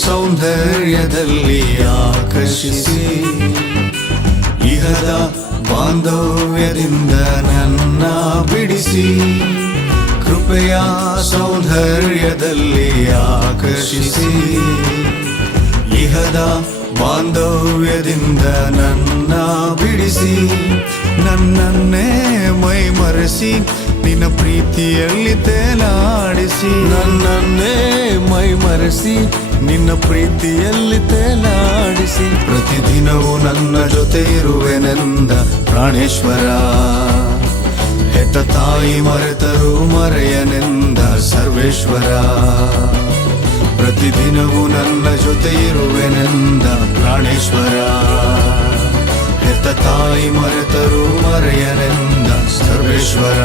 ಸೌಂದರ್ಯದಲ್ಲಿ ಆಕರ್ಷಿಸಿ ಇಹದ ಬಾಂಧವ್ಯದಿಂದ ನನ್ನ ಬಿಡಿಸಿ ಕೃಪೆಯ ಸೌಂದರ್ಯದಲ್ಲಿ ಆಕರ್ಷಿಸಿ ಇಹದ ಬಾಂಧವ್ಯದಿಂದ ನನ್ನ ಬಿಡಿಸಿ ನನ್ನನ್ನೇ ಮೈ ಮರೆಸಿ ನಿನ್ನ ಪ್ರೀತಿಯಲ್ಲಿ ತೇಲಾಡಿಸಿ ನನ್ನನ್ನೇ ಮೈ ಮರೆಸಿ ನಿನ್ನ ಪ್ರೀತಿಯಲ್ಲಿ ತೇಲಾಡಿಸಿ ಪ್ರತಿದಿನವೂ ನನ್ನ ಜೊತೆ ಇರುವೆನೆಂದ ಪ್ರಾಣೇಶ್ವರ ಹೆತ್ತ ತಾಯಿ ಮರೆತರು ಮರೆಯನೆಂದ ಸರ್ವೇಶ್ವರ ಪ್ರತಿದಿನವೂ ನನ್ನ ಜೊತೆ ಇರುವೆನೆಂದ ಪ್ರಾಣೇಶ್ವರ ಹೆತ್ತ ತಾಯಿ ಮರೆತರು ಮರೆಯನೆಂದ ಸರ್ವೇಶ್ವರ